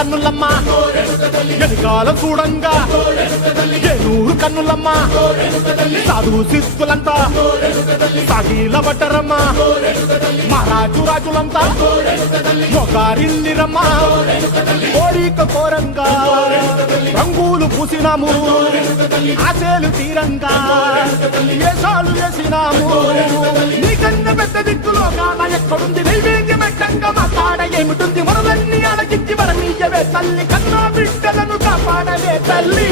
కన్నులమ్మ ఎనకాల చూడంగా ఏనూరు కన్నులమ్మ సాధువు శిస్తులంతా సాగిల బట్టరమ్మ మహారాజు రాజులంతా మొగారిల్లిరమ్మ కోరిక కోరంగా రంగులు పూసినాము ఆశలు తీరంగా వేషాలు వేసినాము నీకన్నా పెద్ద దిక్కులో కాన ఎక్కడుంది నైవేద్యం ఎట్టంగా మాట్లాడ ఏమిటుంది మనలన్నీ అడగిచ్చి వరమీయవే తల్లి కన్నా బిడ్డలను కాపాడవే తల్లి